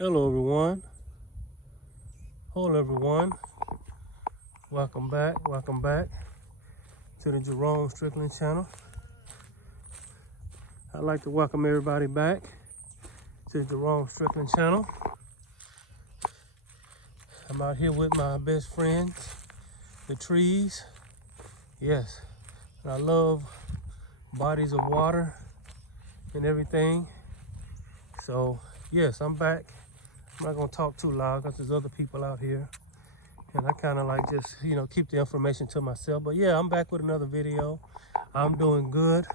Hello everyone. Hello everyone. Welcome back to the Jerome Strickland channel. I'd like to welcome everybody back to the Jerome Strickland channel. I'm out here with my best friends, the trees. Yes, and I love bodies of water and everything. So yes, I'm back. I'm not gonna talk too loud because there's other people out here, and I kind of like just keep the information to myself. But yeah, I'm back with another video. I'm doing good.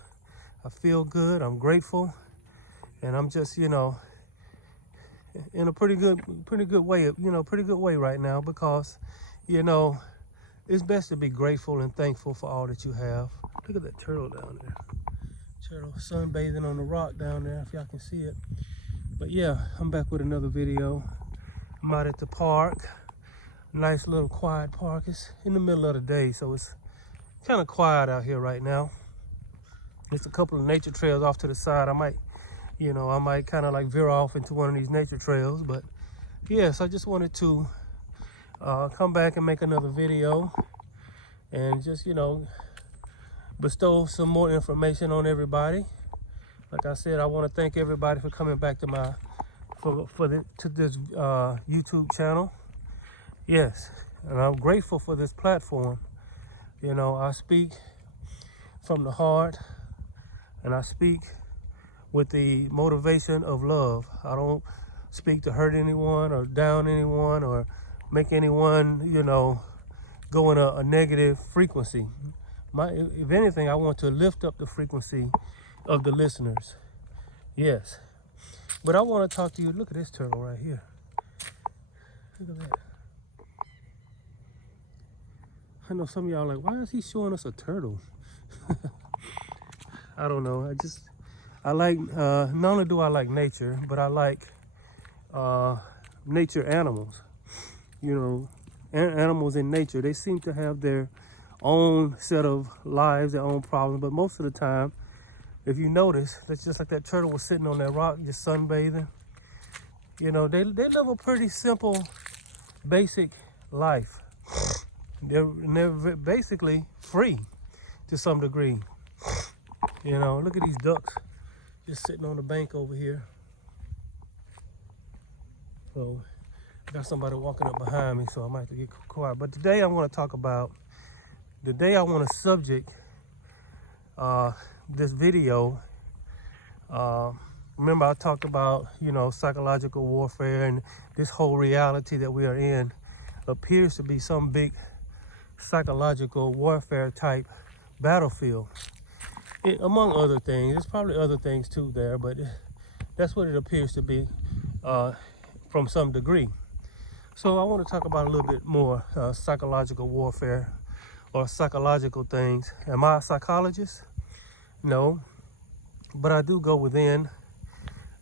I feel good. I'm grateful, and I'm just in a pretty good way. Pretty good way right now, because it's best to be grateful and thankful for all that you have. Look at that turtle down there. Turtle sunbathing on the rock down there, if y'all can see it. But yeah, I'm back with another video. I'm out at the park. Nice little quiet park. It's in the middle of the day, so it's kind of quiet out here right now. There's a couple of nature trails off to the side. I might kind of like veer off into one of these nature trails. But yes, I just wanted to come back and make another video and just bestow some more information on everybody. Like I said, I want to thank everybody for coming back to this YouTube channel. Yes, and I'm grateful for this platform. I speak from the heart, and I speak with the motivation of love. I don't speak to hurt anyone or down anyone or make anyone, go in a negative frequency. If anything, I want to lift up the frequency of the listeners. Yes. But I want to talk to you. Look at this turtle right here. Look at that. I know some of y'all are like, why is he showing us a turtle? I don't know. I like, not only do I like nature, but I like nature animals. Animals in nature, they seem to have their own set of lives, their own problems. But most of the time, if you notice, that's just like that turtle was sitting on that rock, just sunbathing. They live a pretty simple, basic life. They're basically free to some degree. Look at these ducks just sitting on the bank over here. So I got somebody walking up behind me, so I might have to get quiet. But today I want to subject this video. Remember I talked about psychological warfare, and this whole reality that we are in appears to be some big psychological warfare type battlefield. Among other things, there's probably other things too there, but that's what it appears to be from some degree. So I want to talk about a little bit more psychological warfare or psychological things. Am I a psychologist? No, but I do go within,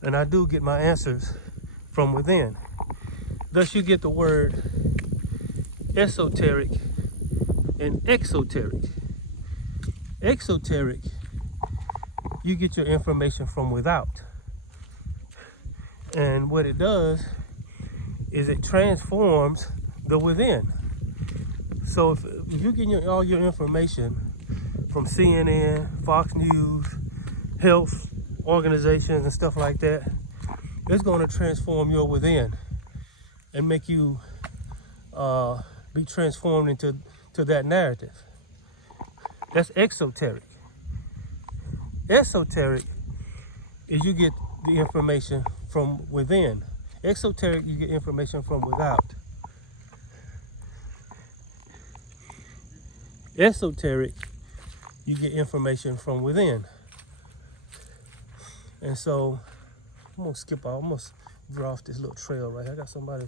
and I do get my answers from within. Thus you get the word esoteric and exoteric. Exoteric, you get your information from without. And what it does is it transforms the within. So if you're getting all your information from CNN, Fox News, health organizations and stuff like that, it's going to transform your within and make you be transformed into that narrative. That's exoteric. Esoteric is you get the information from within. Exoteric, you get information from without. Esoteric, you get information from within. And so I'm gonna skip out. I'm gonna veer off this little trail right here. I got somebody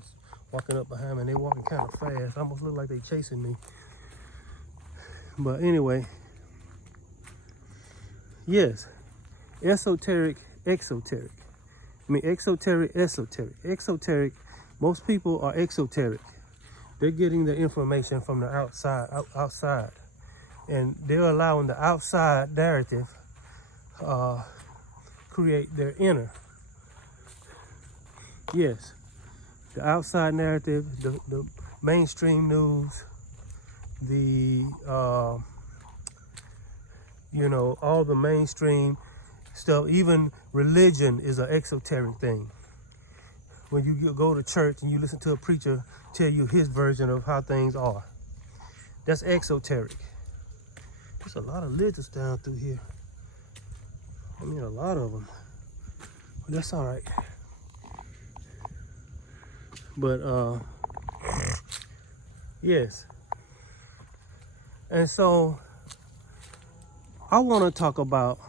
walking up behind me, and they walking kind of fast. Almost look like they chasing me. But anyway, yes, esoteric, exoteric. Exoteric, esoteric. Exoteric, most people are exoteric. They're getting the information from the outside, and they're allowing the outside narrative create their inner. Yes, The outside narrative, the mainstream news, the you know, all the mainstream stuff. Even religion is an exoteric thing. When you go to church and you listen to a preacher tell you his version of how things are, that's exoteric. There's a lot of lizards down through here. I mean, a lot of them. But that's all right. But yes. And so I want to talk about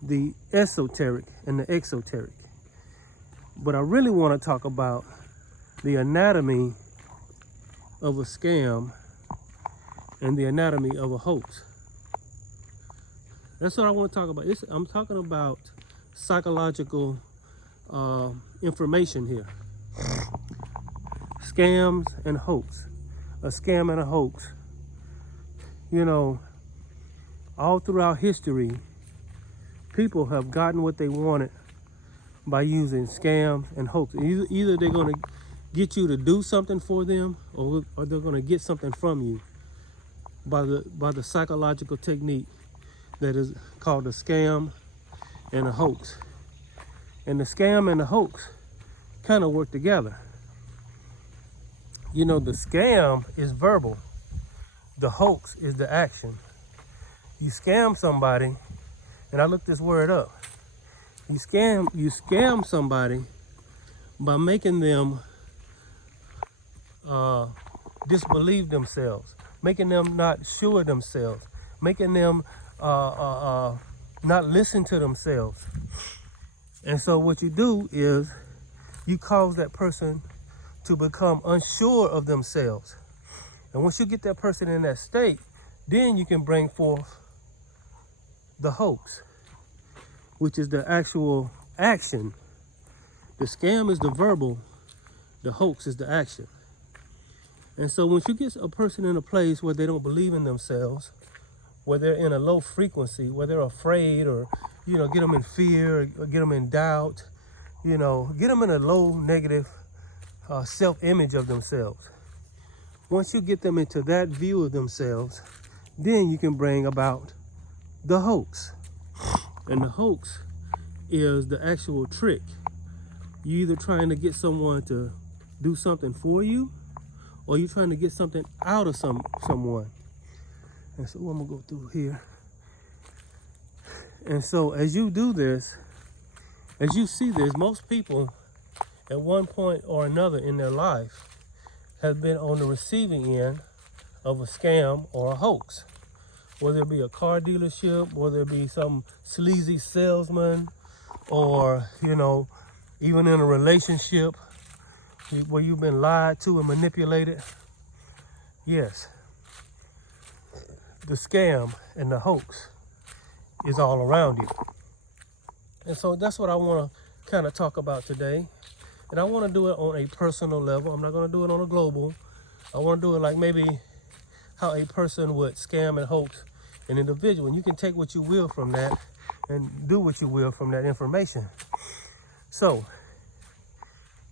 the esoteric and the exoteric. But I really want to talk about the anatomy of a scam and the anatomy of a hoax. That's what I want to talk about. I'm talking about psychological information here. Scams and hoax. A scam and a hoax. You know, all throughout history, people have gotten what they wanted by using scams and hoax. Either they're going to get you to do something for them, or they're going to get something from you by the psychological technique that is called a scam and a hoax. And the scam and the hoax kind of work together. You know, the scam is verbal. The hoax is the action. You scam somebody, and I looked this word up. You scam somebody by making them disbelieve themselves, making them not sure themselves, making them not listen to themselves. And so what you do is you cause that person to become unsure of themselves. And once you get that person in that state, then you can bring forth the hoax, which is the actual action. The scam is the verbal, the hoax is the action. And so once you get a person in a place where they don't believe in themselves, where they're in a low frequency, where they're afraid, or, you know, get them in fear, or get them in doubt, you know, get them in a low negative self-image of themselves. Once you get them into that view of themselves, then you can bring about the hoax. And the hoax is the actual trick. You're either trying to get someone to do something for you, or you're trying to get something out of someone. And so I'm gonna go through here. And so as you do this, as you see this, most people at one point or another in their life have been on the receiving end of a scam or a hoax. Whether it be a car dealership, whether it be some sleazy salesman, or, you know, even in a relationship where you've been lied to and manipulated. Yes, the scam and the hoax is all around you. And so that's what I want to kind of talk about today. And I want to do it on a personal level. I'm not going to do it on a global. I want to do it like maybe how a person would scam and hoax an individual. And you can take what you will from that and do what you will from that information. So,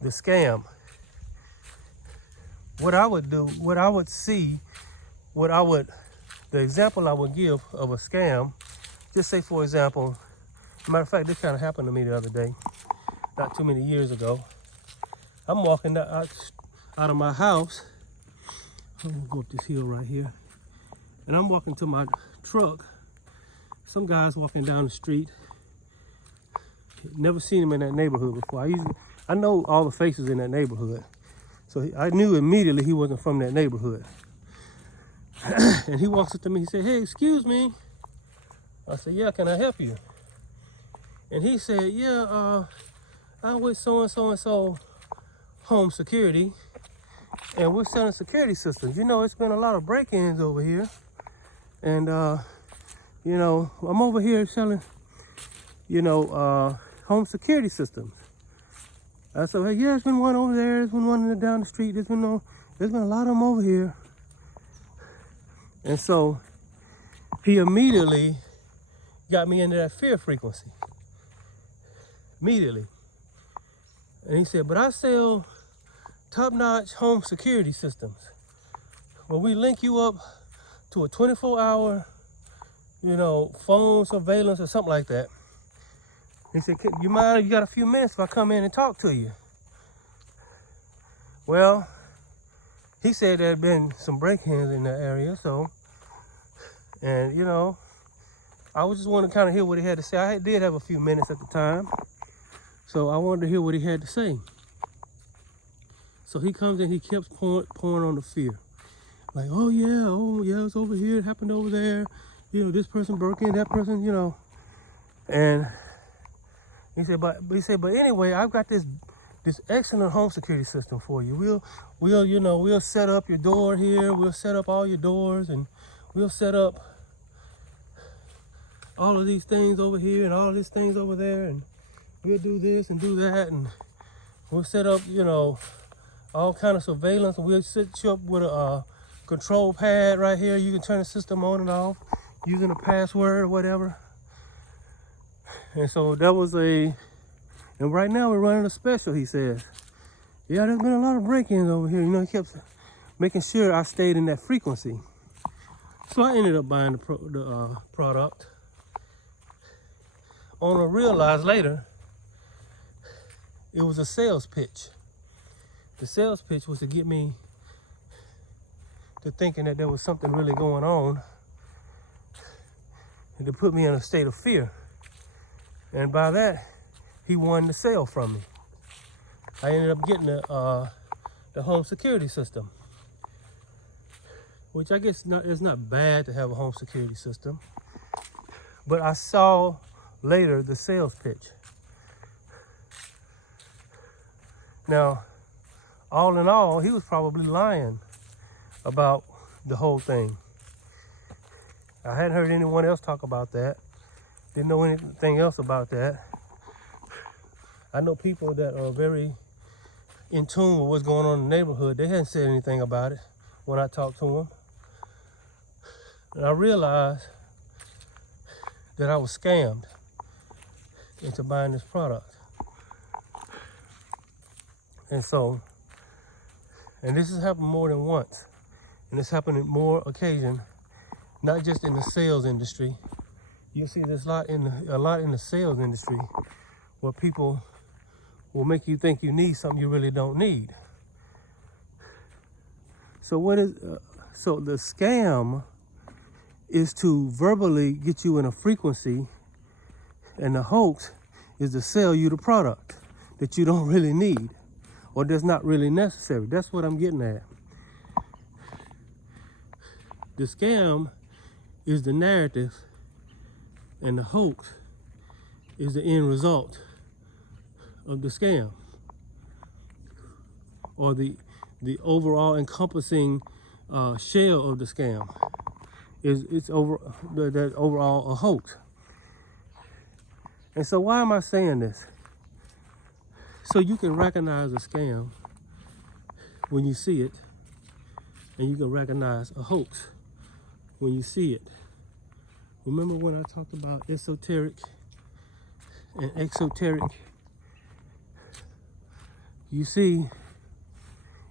the scam. What I would do, what I would see, the example I would give of a scam, just say, for example, matter of fact, this kind of happened to me the other day, not too many years ago. I'm walking out of my house. I'm gonna go up this hill right here. And I'm walking to my truck. Some guy's walking down the street. Never seen him in that neighborhood before. I know all the faces in that neighborhood. So I knew immediately he wasn't from that neighborhood. And he walks up to me, he said, "Hey, excuse me." I said, "Yeah, can I help you?" And he said, "Yeah, I'm with so-and-so home security, and we're selling security systems. You know, it's been a lot of break-ins over here. And, you know, I'm over here selling, you know, home security systems." I said, "Hey, yeah, there's been one over there. There's been one down the street. There's been a lot of them over here." And so he immediately got me into that fear frequency. Immediately. And he said, but I sell top-notch home security systems where we link you up to a 24-hour, phone surveillance or something like that. He said, you mind if you got a few minutes if I come in and talk to you? Well, he said there had been some break-ins in that area, and I was just wanting to kind of hear what he had to say. I did have a few minutes at the time, so I wanted to hear what he had to say. So he comes in, he kept pouring on the fear. Like, oh yeah, it's over here, it happened over there. This person broke in, that person, And he said, but anyway, I've got this excellent home security system for you. We'll set up your door here. We'll set up all your doors, and we'll set up all of these things over here and all of these things over there, and we'll do this and do that, and we'll set up, all kind of surveillance, and we'll set you up with a control pad right here. You can turn the system on and off using a password or whatever. And so that was and right now we're running a special, he says. Yeah, there's been a lot of break-ins over here. He kept making sure I stayed in that frequency. So I ended up buying the product. Only realized later, it was a sales pitch. The sales pitch was to get me to thinking that there was something really going on and to put me in a state of fear. And by that, he won the sale from me. I ended up getting the home security system, which I guess is not bad to have a home security system. But I saw later the sales pitch. Now, all in all, he was probably lying about the whole thing. I hadn't heard anyone else talk about that. Didn't know anything else about that. I know people that are very in tune with what's going on in the neighborhood. They hadn't said anything about it when I talked to them. And I realized that I was scammed into buying this product. And this has happened more than once. And it's happened on more occasions, not just in the sales industry. You'll see this a lot in the sales industry, where people will make you think you need something you really don't need. So the scam is to verbally get you in a frequency, and the hoax is to sell you the product that you don't really need or that's not really necessary. That's what I'm getting at. The scam is the narrative, and the hoax is the end result of the scam, or the overall encompassing shell of the scam. It's overall a hoax. And so why am I saying this? So you can recognize a scam when you see it, and you can recognize a hoax when you see it. Remember when I talked about esoteric and exoteric? You see,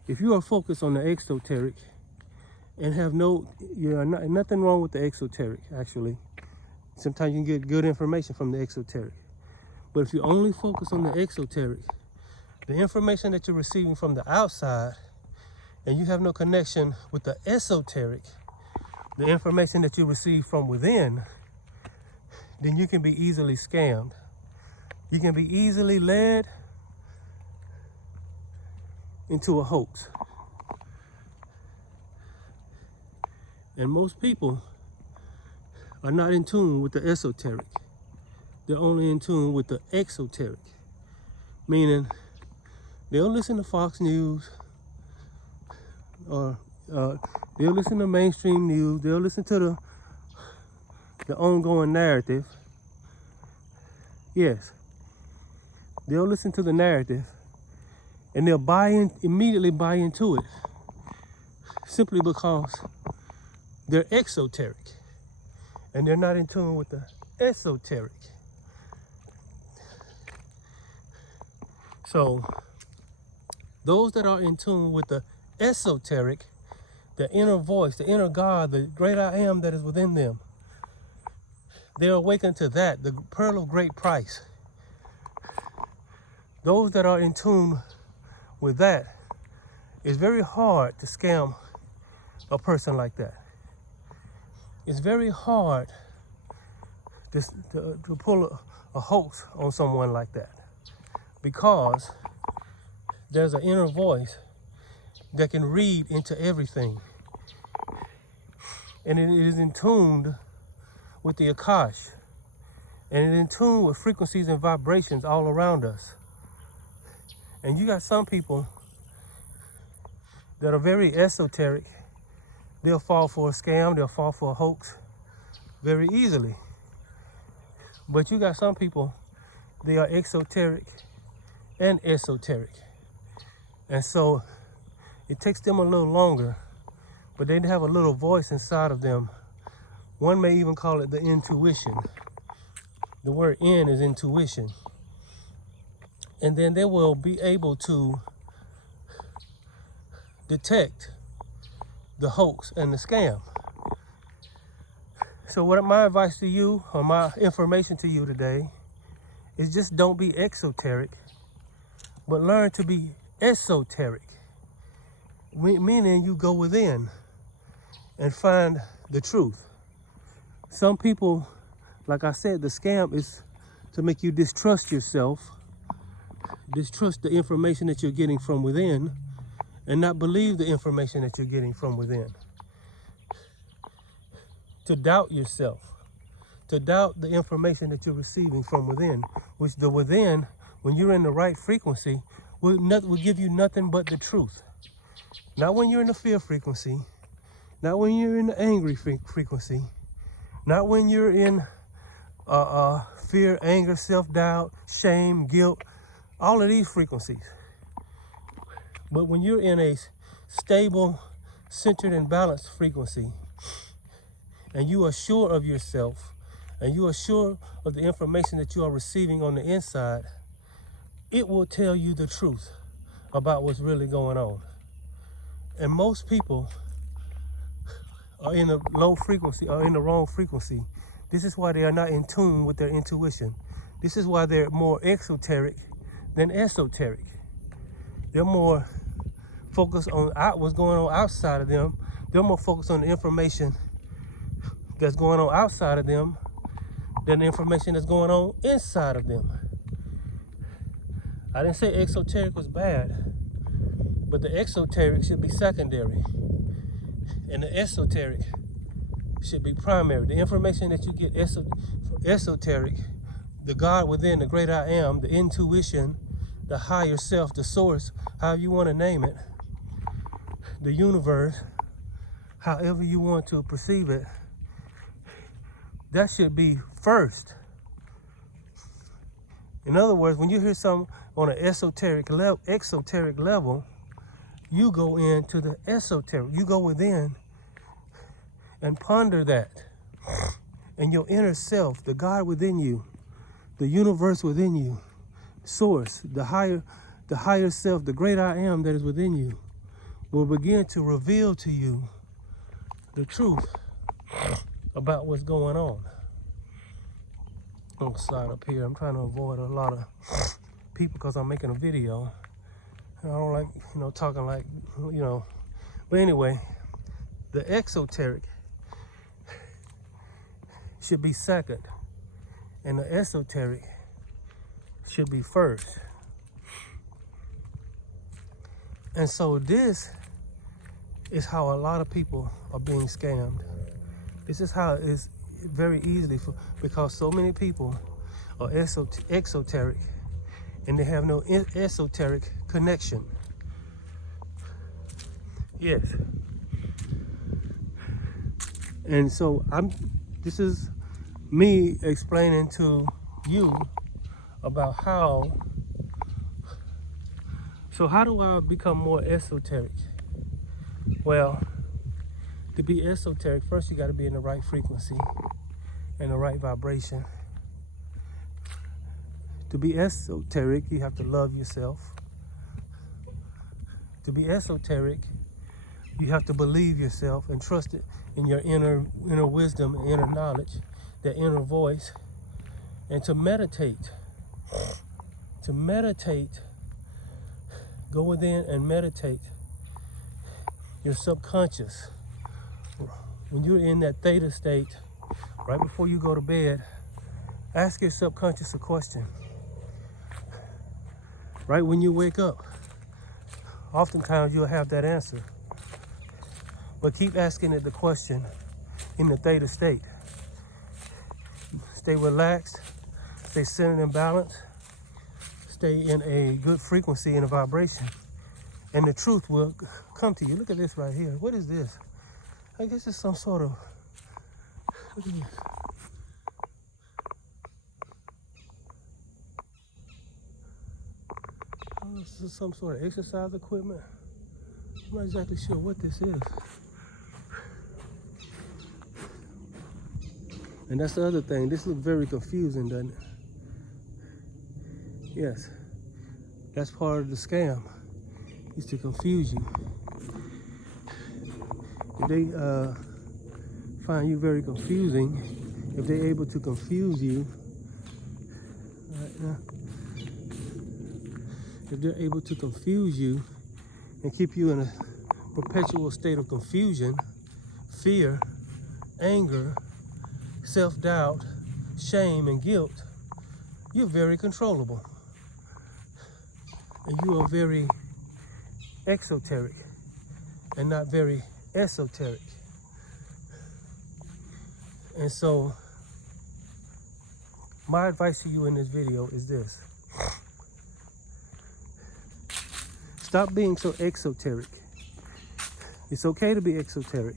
if you are focused on the exoteric and have nothing wrong with the exoteric, actually. Sometimes you can get good information from the exoteric. But if you only focus on the exoteric, the information that you're receiving from the outside, and you have no connection with the esoteric, the information that you receive from within, then you can be easily scammed. You can be easily led into a hoax. And most people are not in tune with the esoteric. They're only in tune with the exoteric. Meaning, they'll listen to Fox News, or they'll listen to mainstream news. They'll listen to the ongoing narrative. Yes. They'll listen to the narrative, and they'll immediately buy into it, simply because they're exoteric and they're not in tune with the esoteric. So those that are in tune with the esoteric, the inner voice, the inner God, the great I am that is within them, they're awakened to that, the pearl of great price. Those that are in tune with that, it's very hard to scam a person like that. It's very hard to pull a hoax on someone like that, because there's an inner voice that can read into everything. And it is in tune with the Akash. And it is in tune with frequencies and vibrations all around us. And you got some people that are very esoteric. They'll fall for a scam, they'll fall for a hoax very easily. But you got some people, they are exoteric and esoteric. And so it takes them a little longer, but they have a little voice inside of them. One may even call it the intuition. The word in is intuition. And then they will be able to detect the hoax and the scam. So what my advice to you, or my information to you today, is just don't be exoteric, but learn to be esoteric. Meaning you go within and find the truth. Some people, like I said, the scam is to make you distrust yourself, distrust the information that you're getting from within, and not believe the information that you're getting from within. To doubt yourself, to doubt the information that you're receiving from within, which the within, when you're in the right frequency, will give you nothing but the truth. Not when you're in the fear frequency, not when you're in the angry frequency, not when you're in fear, anger, self-doubt, shame, guilt, all of these frequencies. But when you're in a stable, centered, and balanced frequency, and you are sure of yourself, and you are sure of the information that you are receiving on the inside, it will tell you the truth about what's really going on. And most people are in a low frequency, or in the wrong frequency. This is why they are not in tune with their intuition. This is why they're more exoteric than esoteric. They're more focused on what's going on outside of them. They're more focused on the information that's going on outside of them than the information that's going on inside of them. I didn't say exoteric was bad, but the exoteric should be secondary, and the esoteric should be primary. The information that you get esoteric, the God within, the great I am, the intuition, the higher self, the source, however you want to name it, the universe, however you want to perceive it, that should be first. In other words, when you hear something on an exoteric level, you go into the esoteric. You go within and ponder that. And your inner self, the God within you, the universe within you, source, the higher self, the great I am that is within you, will begin to reveal to you the truth about what's going on. I'm gonna slide up here. I'm trying to avoid a lot of people because I'm making a video. I don't like, talking like, But anyway, the exoteric should be second, and the esoteric should be first. And so this is how a lot of people are being scammed. This is how it is very easily, because so many people are exoteric and they have no esoteric connection. Yes. And so this is me explaining to you about how do I become more esoteric? Well, to be esoteric, first you got to be in the right frequency and the right vibration To be esoteric, you have to love yourself. To be esoteric, you have to believe yourself and trust it in your inner wisdom, inner knowledge, that inner voice. And to meditate, go within and meditate your subconscious. When you're in that theta state, right before you go to bed, ask your subconscious a question. Right when you wake up, oftentimes you'll have that answer. But keep asking it the question in the theta state. Stay relaxed, stay centered and balanced, stay in a good frequency and a vibration, and the truth will come to you. Look at this right here. What is this? I guess it's some sort of, look at this. Oh, this is some sort of exercise equipment. I'm not exactly sure what this is. And that's the other thing. This looks very confusing, doesn't it? Yes. That's part of the scam, is to confuse you. If they find you very confusing, if they're able to confuse you, right now, if they're able to confuse you and keep you in a perpetual state of confusion, fear, anger, self-doubt, shame, and guilt, you're very controllable. And you are very exoteric and not very esoteric. And so, my advice to you in this video is this. Stop being so exoteric. It's okay to be exoteric,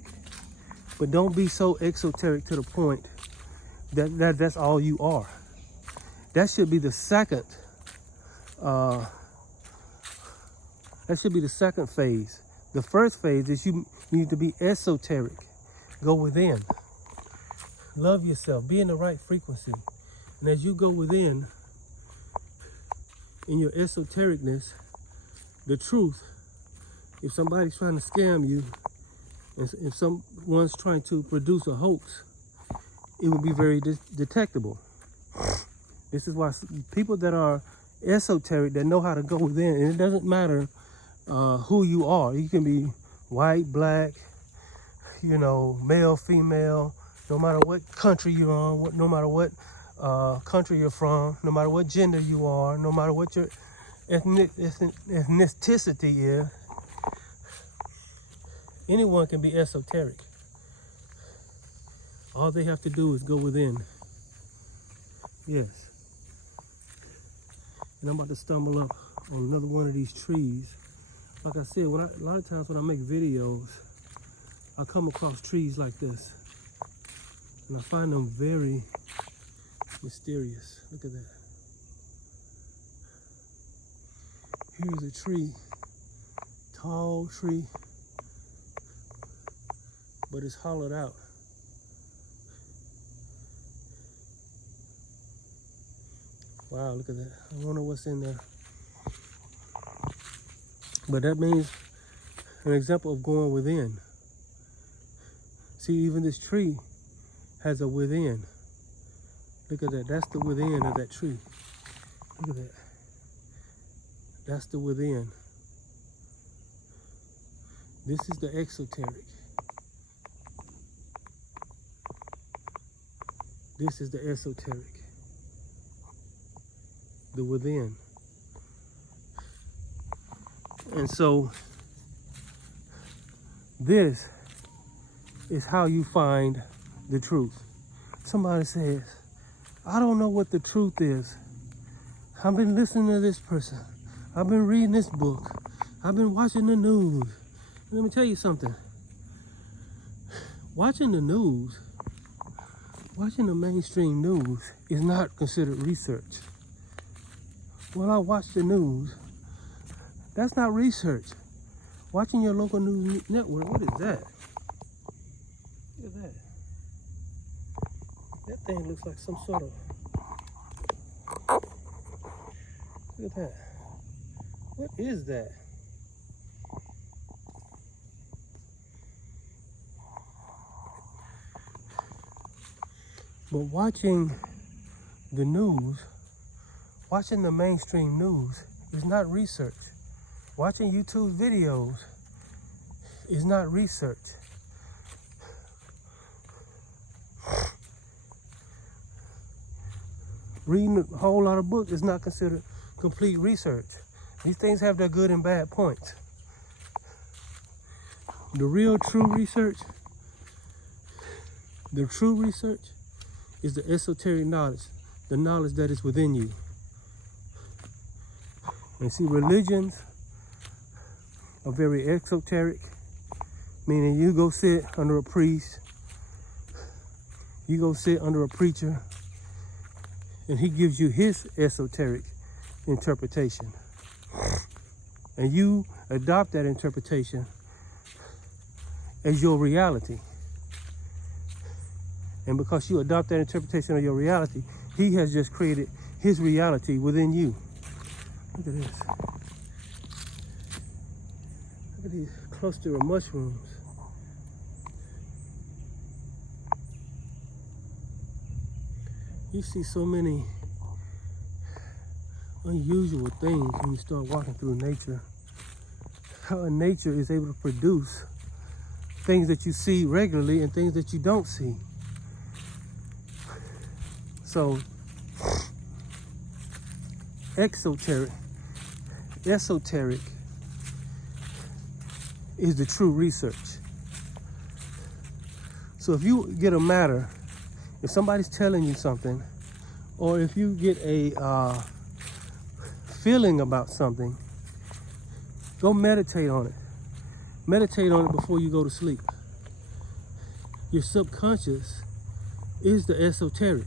but don't be so exoteric to the point that that's all you are. That should be the second phase. The first phase is you need to be esoteric. Go within. Love yourself. Be in the right frequency. And as you go within, in your esotericness, the truth, if somebody's trying to scam you, if someone's trying to produce a hoax, it will be very detectable. This is why people that are esoteric, that know how to go within, and it doesn't matter who you are. You can be white, black, male, female, no matter what country you're on, no matter what country you're from, no matter what gender you are, no matter what your ethnicity is, anyone can be esoteric. All they have to do is go within. Yes. And I'm about to stumble up on another one of these trees. Like I said, a lot of times when I make videos, I come across trees like this. And I find them very mysterious. Look at that. Here's a tree, tall tree, but it's hollowed out. Wow, look at that. I wonder what's in there. But that means an example of going within. See, even this tree has a within. Look at that. That's the within of that tree. Look at that. That's the within. This is the exoteric. This is the esoteric. The within. And so this is how you find the truth. Somebody says, I don't know what the truth is. I've been listening to this person. I've been reading this book. I've been watching the news. Let me tell you something. Watching the news, watching the mainstream news is not considered research. When I watch the news, that's not research. Watching your local news network, what is that? Look at that. That thing looks like some sort of Look at that. What is that? But watching the news, watching the mainstream news is not research. Watching YouTube videos is not research. Reading a whole lot of books is not considered complete research. These things have their good and bad points. The real true research, is the esoteric knowledge, the knowledge that is within you. And see, religions are very exoteric, meaning you go sit under a priest, you go sit under a preacher, and he gives you his esoteric interpretation. And you adopt that interpretation as your reality. And because you adopt that interpretation of your reality, he has just created his reality within you. Look at this. Look at these cluster of mushrooms. You see so many unusual things when you start walking through nature. How nature is able to produce things that you see regularly and things that you don't see. So, esoteric is the true research. So if you get a matter, if somebody's telling you something, or if you get a feeling about something, go meditate on it. Meditate on it before you go to sleep. Your subconscious is the esoteric,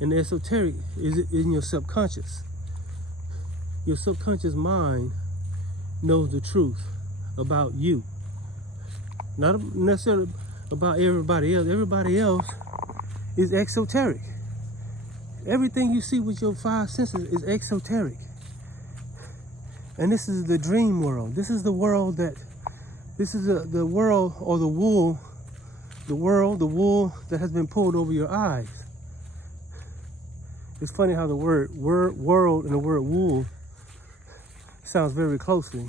and the esoteric is in your subconscious. Your subconscious mind knows the truth about you, not necessarily about everybody else. Everybody else is exoteric. Everything you see with your five senses is exoteric. And this is the dream world. This is the world that, this is the world, or the wool that has been pulled over your eyes. It's funny how the word world and the word wool sounds very closely.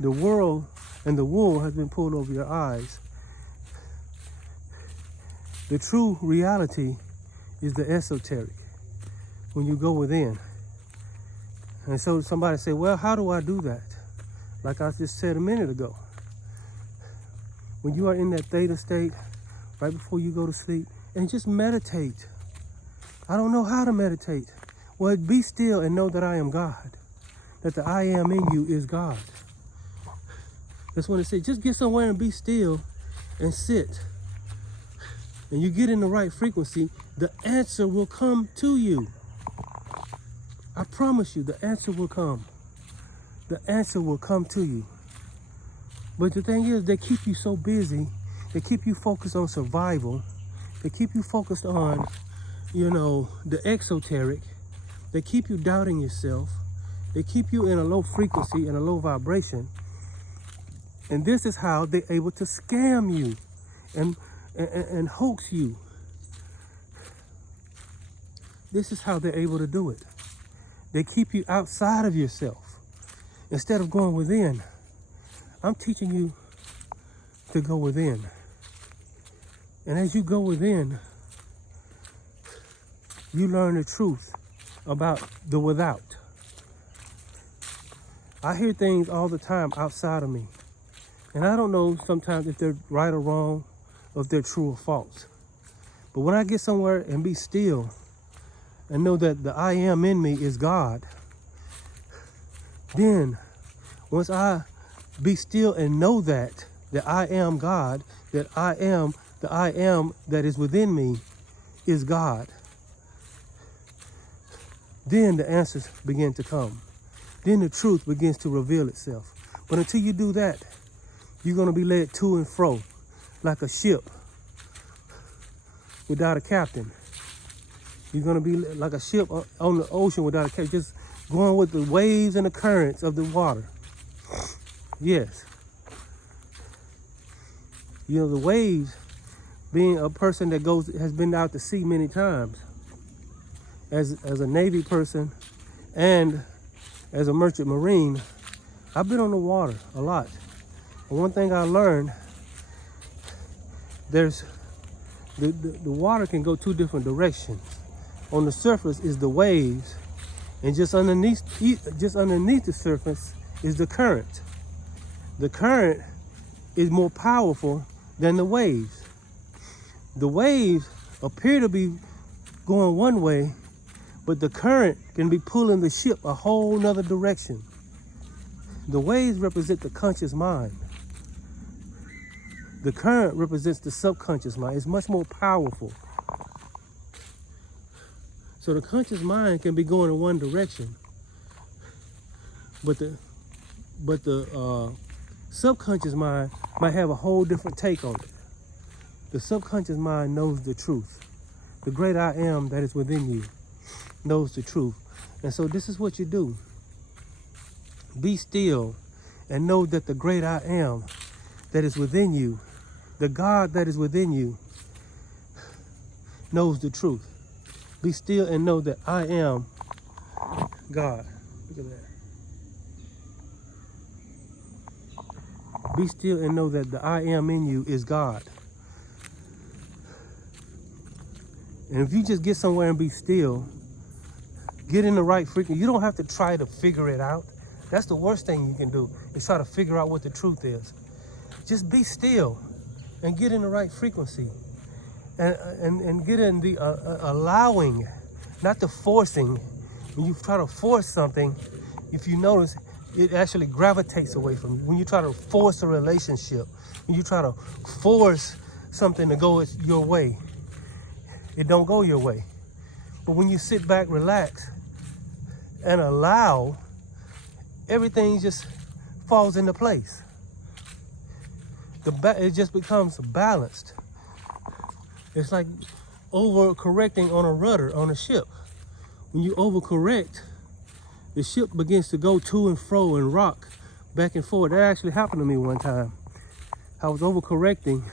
The world and the wool has been pulled over your eyes. The true reality is the esoteric, when you go within. And so somebody say, well, how do I do that? Like I just said a minute ago. When you are in that theta state, right before you go to sleep, and just meditate. I don't know how to meditate. Well, be still and know that I am God. That the I am in you is God. That's when it says, just get somewhere and be still and sit. And you get in the right frequency, the answer will come to you. I promise you, the answer will come. The answer will come to you. But the thing is, they keep you so busy. They keep you focused on survival. They keep you focused on, the exoteric. They keep you doubting yourself. They keep you in a low frequency and a low vibration. And this is how they're able to scam you and hoax you. This is how they're able to do it. They keep you outside of yourself instead of going within. I'm teaching you to go within. And as you go within, you learn the truth about the without. I hear things all the time outside of me. And I don't know sometimes if they're right or wrong, or if they're true or false. But when I get somewhere and be still and know that the I am in me is God, then once I be still and know that I am God, that I am the I am that is within me is God, then the answers begin to come. Then the truth begins to reveal itself. But until you do that, you're going to be led to and fro like a ship without a captain. You're going to be like a ship on the ocean without a captain, just going with the waves and the currents of the water. Yes. You know, the waves, being a person that has been out to sea many times, as a Navy person and as a merchant marine, I've been on the water a lot. And one thing I learned, there's the water can go two different directions. On the surface is the waves, and just underneath the surface is the current. The current is more powerful than the waves. The waves appear to be going one way, but the current can be pulling the ship a whole nother direction. The waves represent the conscious mind. The current represents the subconscious mind. It's much more powerful. So the conscious mind can be going in one direction, but the subconscious mind might have a whole different take on it. The subconscious mind knows the truth. The great I am that is within you knows the truth. And so this is what you do. Be still and know that the great I am that is within you, the God that is within you, knows the truth. Be still and know that I am God. Look at that. Be still and know that the I am in you is God. And if you just get somewhere and be still, get in the right frequency. You don't have to try to figure it out. That's the worst thing you can do, is try to figure out what the truth is. Just be still and get in the right frequency. And get in the allowing, not the forcing. When you try to force something, if you notice, it actually gravitates away from you. When you try to force a relationship, when you try to force something to go your way, it don't go your way. But when you sit back, relax, and allow, everything just falls into place. It just becomes balanced. It's like overcorrecting on a rudder on a ship. When you overcorrect, the ship begins to go to and fro and rock back and forth. That actually happened to me one time. I was overcorrecting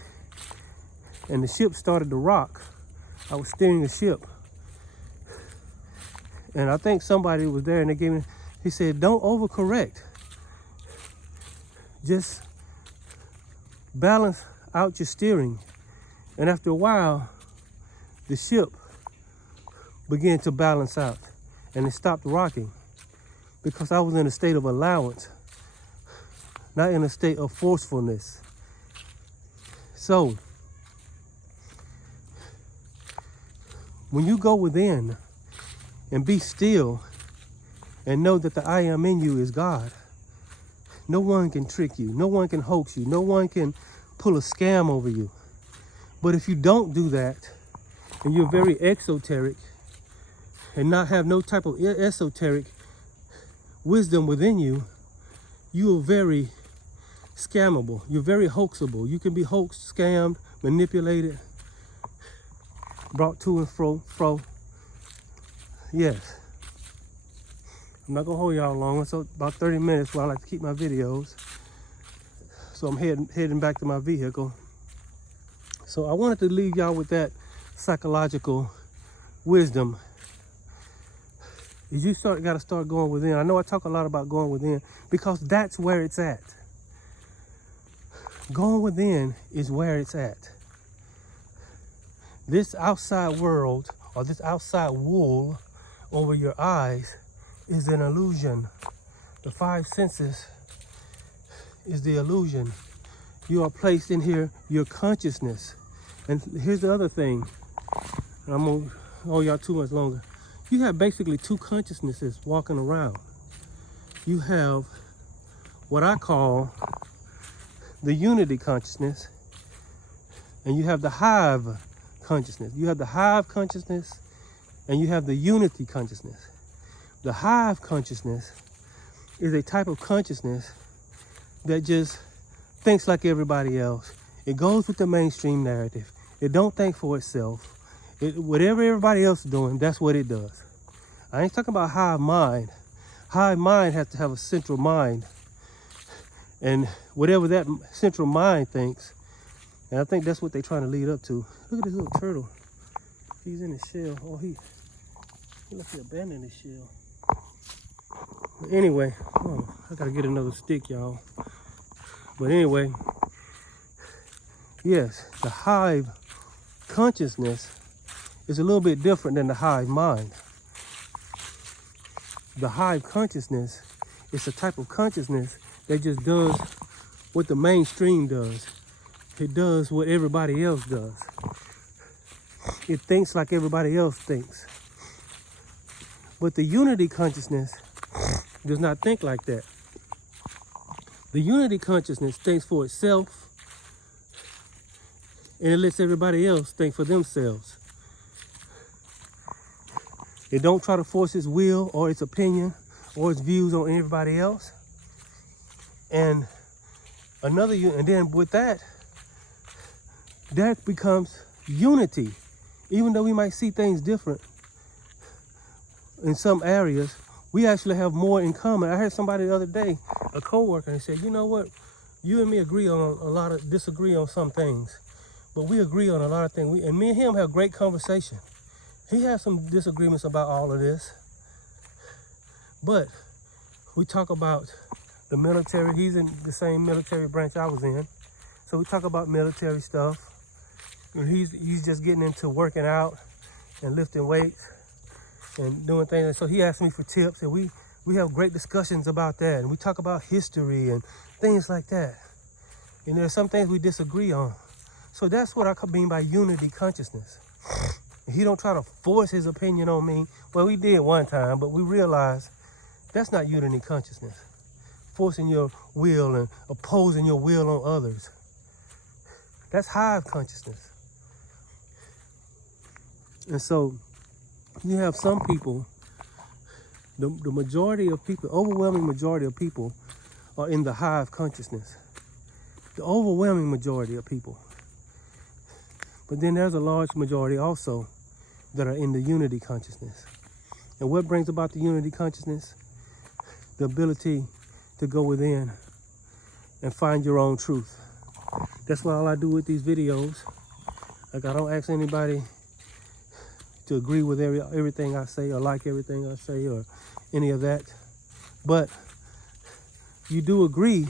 and the ship started to rock. I was steering the ship. And I think somebody was there and he said, don't overcorrect. Just balance out your steering. And after a while, the ship began to balance out and it stopped rocking because I was in a state of allowance, not in a state of forcefulness. So, when you go within and be still and know that the I am in you is God, no one can trick you, no one can hoax you, no one can pull a scam over you. But if you don't do that, and you're very exoteric and not have no type of esoteric wisdom within you, you are very scammable. You're very hoaxable. You can be hoaxed, scammed, manipulated, brought to and fro. Yes. I'm not gonna hold y'all long. It's about 30 minutes while I like to keep my videos. So I'm heading back to my vehicle. So I wanted to leave y'all with that psychological wisdom. You got to start going within. I know I talk a lot about going within because that's where it's at. Going within is where it's at. This outside world or this outside wool over your eyes is an illusion. The five senses is the illusion. You are placed in here, your consciousness. And here's the other thing. I'm gonna hold y'all too much longer. You have basically two consciousnesses walking around. You have what I call the unity consciousness, and you have the hive consciousness. You have the hive consciousness, and you have the unity consciousness. The hive consciousness is a type of consciousness that just thinks like everybody else. It goes with the mainstream narrative. It don't think for itself. Whatever everybody else is doing, that's what it does. I ain't talking about hive mind. hive mind has to have a central mind. And whatever that central mind thinks, and I think that's what they're trying to lead up to. Look at this little turtle. He's in his shell. Oh, he left he abandoned his shell. But anyway, oh, I gotta get another stick, y'all. But anyway, yes, the hive consciousness is a little bit different than the hive mind. The hive consciousness is a type of consciousness that just does what the mainstream does. It does what everybody else does. It thinks like everybody else thinks. But the unity consciousness does not think like that. The unity consciousness thinks for itself, and it lets everybody else think for themselves. It don't try to force its will or its opinion or its views on everybody else. And then with that becomes unity. Even though we might see things different in some areas, we actually have more in common. I heard somebody the other day, a coworker, and said, you know what? You and me disagree on some things, but we agree on a lot of things. And me and him have great conversation. He has some disagreements about all of this, but we talk about the military. He's in the same military branch I was in, so we talk about military stuff. And he's just getting into working out and lifting weights and doing things. And so he asked me for tips, and we have great discussions about that. And we talk about history and things like that. And there's some things we disagree on. So that's what I mean by unity consciousness. He don't try to force his opinion on me. Well, we did one time, but we realized that's not unity consciousness. Forcing your will and opposing your will on others. That's hive consciousness. And so you have some people, the majority of people, overwhelming majority of people are in the hive consciousness. The overwhelming majority of people. But then there's a large majority also that are in the unity consciousness. And what brings about the unity consciousness? The ability to go within and find your own truth. That's what all I do with these videos. Like, I don't ask anybody to agree with everything I say or like everything I say or any of that. But you do agree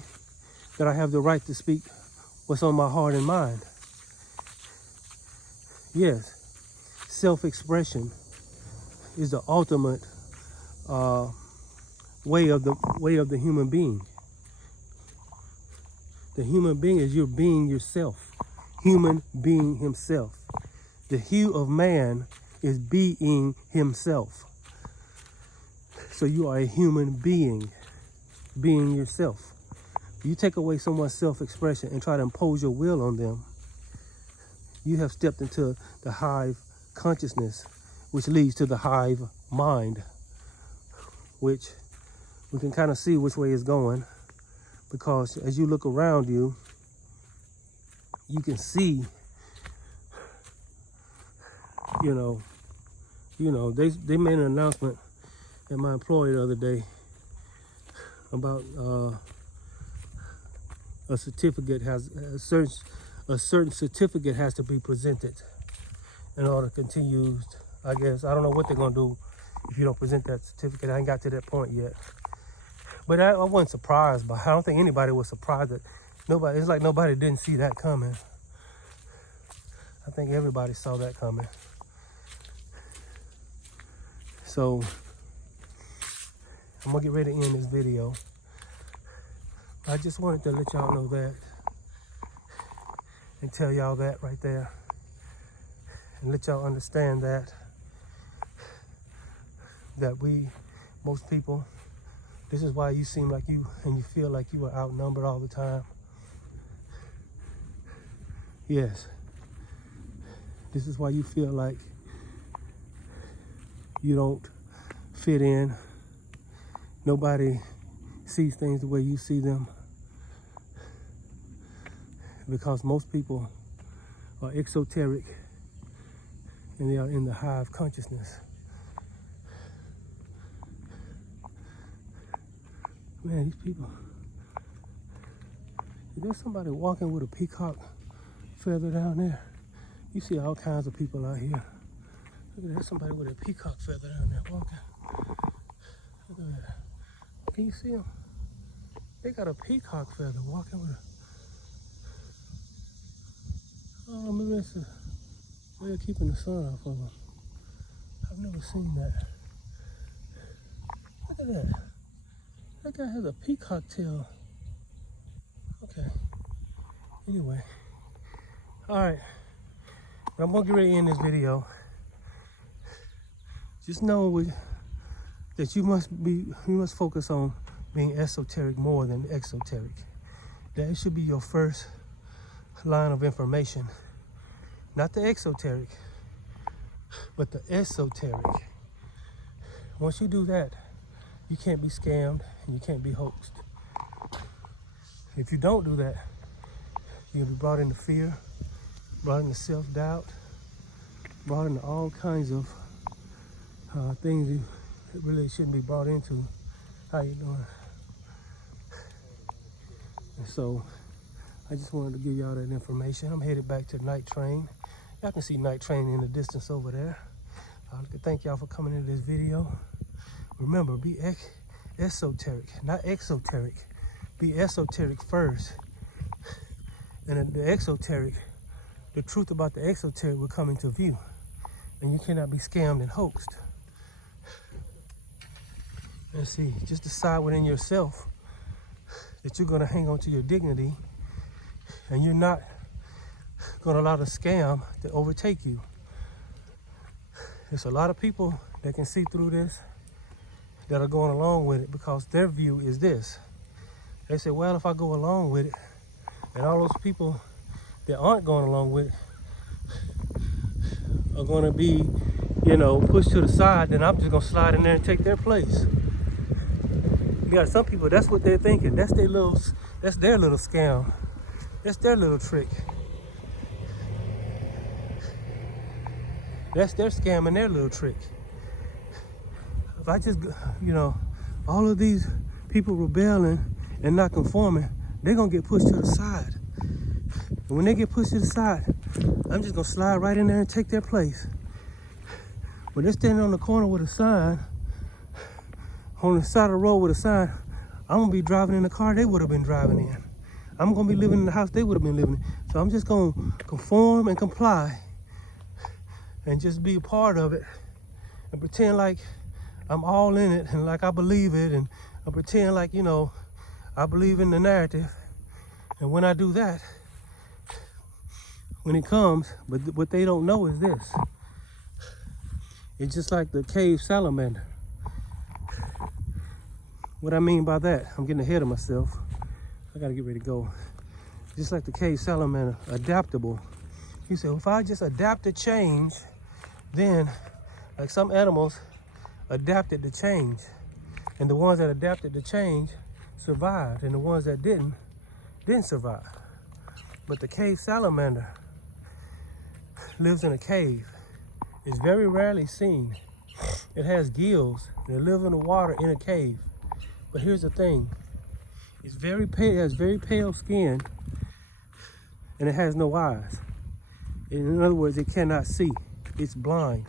that I have the right to speak what's on my heart and mind. Yes, self-expression is the ultimate way of the human being. The human being is your being yourself. Human being himself. The hue of man is being himself. So you are a human being yourself. You take away someone's self-expression and try to impose your will on them, you have stepped into the hive consciousness, which leads to the hive mind, which we can kind of see which way it's going, because as you look around you, you can see, they made an announcement at my employer the other day about a certain certificate has to be presented in order to continue. I guess I don't know what they're gonna do if you don't present that certificate. I ain't got to that point yet, but I wasn't surprised by. I don't think anybody was surprised that nobody. It's like nobody didn't see that coming. I think everybody saw that coming. So I'm gonna get ready to end this video. I just wanted to let y'all know that and tell y'all that right there and let y'all understand that most people, this is why you seem like you feel like you are outnumbered all the time. Yes, this is why you feel like you don't fit in. Nobody sees things the way you see them, because most people are exoteric and they are in the hive consciousness. Man, these people. Is there somebody walking with a peacock feather down there? You see all kinds of people out here. Look at that, somebody with a peacock feather down there walking. Look at that. Can you see them? They got a peacock feather walking with a... Oh, maybe that's a way of keeping the sun off of them. I've never seen that. Look at that. That guy has a peacock tail. Okay. Anyway. Alright. I'm gonna get ready to end this video. Just know that you must focus on being esoteric more than exoteric. That should be your first line of information. Not the exoteric, but the esoteric. Once you do that, you can't be scammed and you can't be hoaxed. If you don't do that, you'll be brought into fear, brought into self-doubt, brought into all kinds of things you really shouldn't be brought into. How you doing? And so I just wanted to give y'all that information. I'm headed back to the night train. Y'all can see night train in the distance over there. I'd like to thank y'all for coming into this video. Remember, be esoteric, not exoteric. Be esoteric first. And the exoteric, the truth about the exoteric will come into view. And you cannot be scammed and hoaxed. And see, just decide within yourself that you're gonna hang on to your dignity and you're not gonna allow the scam to overtake you. There's a lot of people that can see through this that are going along with it because their view is this. They say, well, if I go along with it, and all those people that aren't going along with it are gonna be, pushed to the side, then I'm just gonna slide in there and take their place. You got some people, that's what they're thinking. That's their little scam. That's their little trick. That's their scam and their little trick. If I just, all of these people rebelling and not conforming, they're gonna get pushed to the side. And when they get pushed to the side, I'm just gonna slide right in there and take their place. When they're standing on the corner with a sign, on the side of the road with a sign, I'm gonna be driving in the car they would have been driving in. I'm gonna be living in the house they would have been living in. So I'm just gonna conform and comply and just be a part of it and pretend like I'm all in it and like I believe it, and I pretend like, I believe in the narrative. And when I do that, when it comes, but what they don't know is this. It's just like the cave salamander. What I mean by that, I'm getting ahead of myself. I gotta get ready to go. Just like the cave salamander, adaptable. He said, if I just adapt to change, then like some animals adapted to change. And the ones that adapted to change survived, and the ones that didn't survive. But the cave salamander lives in a cave. It's very rarely seen. It has gills. They live in the water in a cave. But here's the thing. It's very pale, it has very pale skin, and it has no eyes. In other words, it cannot see. It's blind.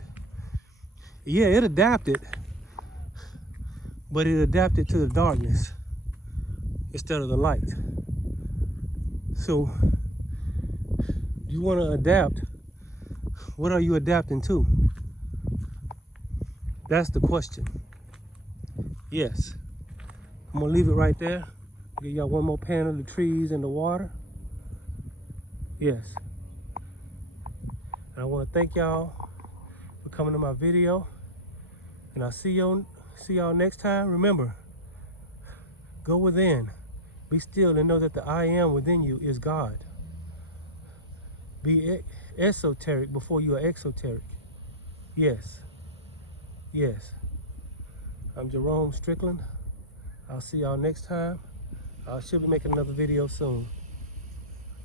Yeah, it adapted, but it adapted to the darkness instead of the light. So, you want to adapt. What are you adapting to? That's the question. Yes. I'm gonna leave it right there. Give y'all one more pan of the trees and the water. Yes. And I want to thank y'all for coming to my video. And I'll see y'all next time. Remember, go within. Be still and know that the I am within you is God. Be esoteric before you are exoteric. Yes. Yes. I'm Jerome Strickland. I'll see y'all next time. I should be making another video soon.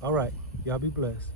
All right. Y'all be blessed.